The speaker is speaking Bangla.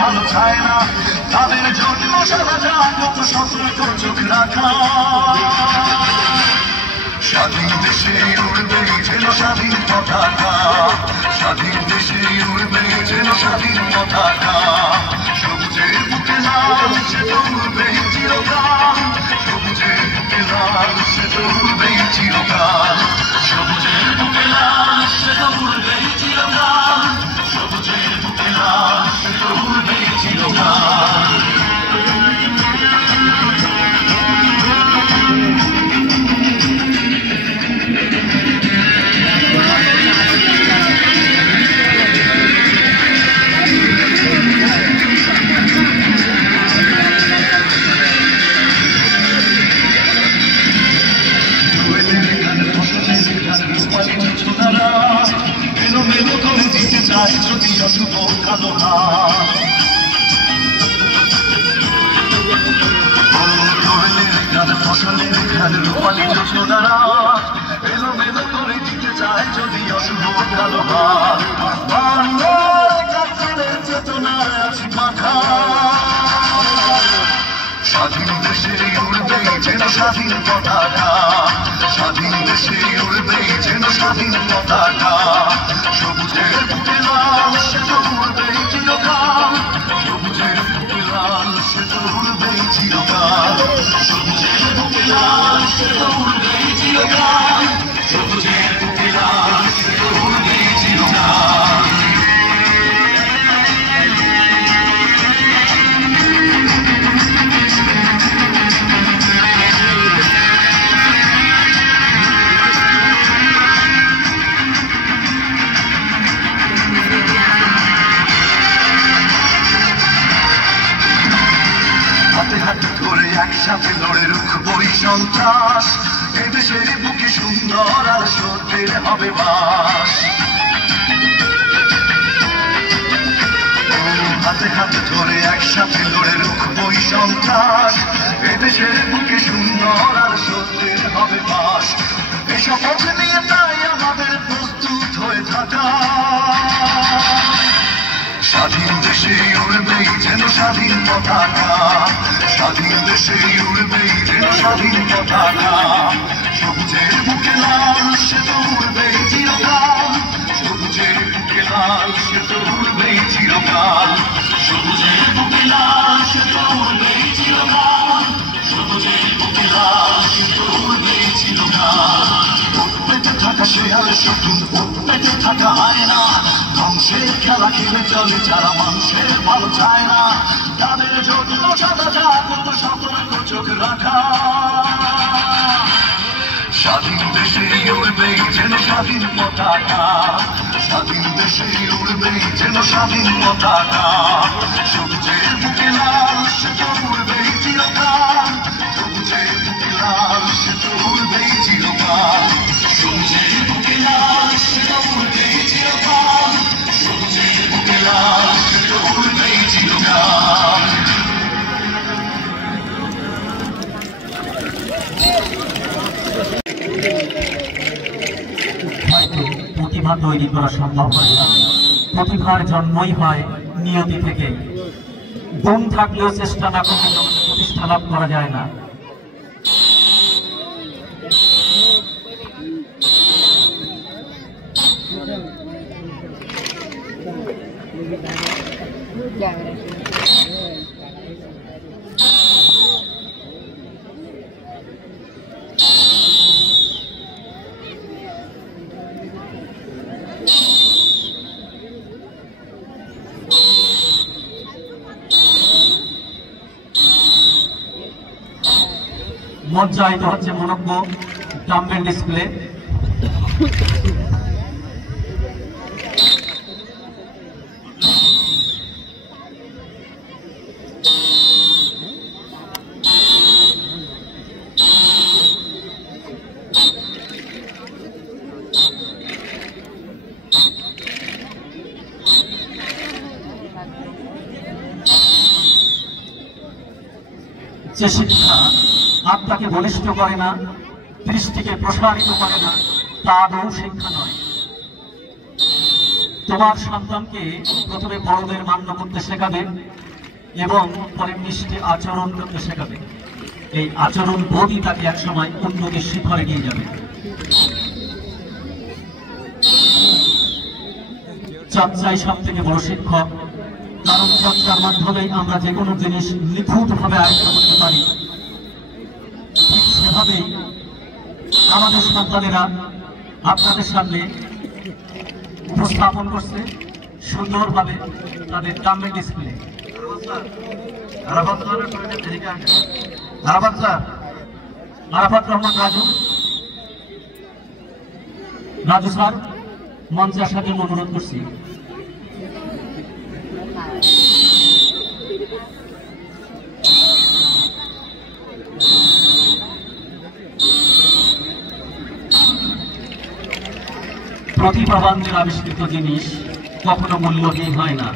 ভালো চায় না, তাদের জন্য সারা জাগত সতর্ক চোখ রাখা। স্বাধীন দেশে উড়বে যেন স্বাধীন পতাকা, স্বাধীন দেশে উড়বে যেন স্বাধীন পতাকা। সবুজের বুকে লাল সে তো উড়বেই চিরকাল, সবুজের বুকে লাল সে তো উড়বেই চিরকাল, সবুজের বুকে লাল সে তো উড়বেই চিরকাল, সবুজের বুকে লাল সে তো উড়বেই চিরকাল। যদি অশুভ কালো ফসলের ঘান রূপালী যোজনারা এলোমেলো করে দিতে চায় যদি অশুভ কালো বাংলার চেতনায় আছি মাথা। স্বাধীন দেশে উড়বে যেন স্বাধীন পতাকা, স্বাধীন দেশে উড়বে যেন স্বাধীন পতাকা। সবুজের বুকে লাল সে তো উড়বেই চিরকাল, সবুজের বুকে লাল সে তো উড়বেই চিরকাল, সবুজের বুকে লাল সে তো উড়বেই চিরকাল, সবুজের বুকে লাল সে তো উড়বেই চিরকাল। একসাথে লড়ে রুখবই সন্ত্রাস, এদেশের বুকে সুন্দর আর সত্যের হবে বাস। হাতে হাতে ধরে একসাথে লড়ে রুখবই সন্ত্রাস, এদেশের বুকে সুন্দর আর সত্যের হবে বাস। এসব পথে নিয়ে তাই আমাদের প্রস্তুত হয়ে থাকা। স্বাধীন দেশে উড়বেই যেন স্বাধীন পতাকা, স্বাধীন দেশে উড়বেই যেন স্বাধীন পতাকা। সবুজের বুকে লাল সে তো উড়বেই চিরকাল, সবুজের বুকে লাল সে তো উড়বেই চিরকাল, সবুজের বুকে লাল সে তো উড়বেই চিরকাল, সবুজের বুকে লাল সে তো উড়বেই চিরকাল। পেটে থাকা শেয়াল শকুন, পেটে থাকা আয়না, ধ্বংসের খেলা খেলে চলে যারা মানুষের ভালো চায় না, তাদের জন্য সাদা জাগত সতর্ক চোখ রাখা। স্বাধীন দেশে উড়বে যেন স্বাধীন পতাকা, স্বাধীন দেশে উড়বে যেন স্বাধীন পতাকা। সবুজের বুকে লাল সে তো উড়বেই চিরকাল, সবুজের বুকে লাল সে তো উড়বেই চিরকাল, সবুজের বুকে লাল সে তো উড়বেই চিরকাল, সবুজের বুকে লাল সে তো উড়বেই চিরকাল। হয়তো প্রতিভা তৈরি করা সম্ভব হয় না, প্রতিভার জন্মই হয় নিয়তি থেকে। দম থাকলেও চেষ্টা না করলে প্রতিষ্ঠা লাভ করা যায় না। মঞ্চায়িত হচ্ছে মনোজ্ঞ ডাম্বেল ডিসপ্লে। যে শিক্ষা আত্মাকে বলিষ্ঠ করে না, দৃষ্টিকে প্রসারিত করে না, তা আদৌ শিক্ষা নয়। তোমার সন্তানকে প্রথমে বড়দের মান্য করতে শেখাবে এবং পরে মিষ্টি আচরণ করতে শেখাবে। এই আচরণ বোধই তাকে একসময় উন্নতির শিখরে নিয়ে যাবে। চর্চাই সব থেকে বড় শিক্ষক, কারণ চর্চার মাধ্যমেই আমরা যে কোনো জিনিস নিখুঁতভাবে আয়ত্ত করতে পারি। ঠিক সেভাবেই আমাদের সন্তানেরা আপনাদের সামনে উপস্থাপন করছে সুন্দরভাবে তাদের tumble display. Arafat Rahman Raju sir মঞ্চে আসার জন্য অনুরোধ করছি। প্রতিভাবানদের আবিষ্কৃত জিনিস কখনো মূল্যহীন হয় না।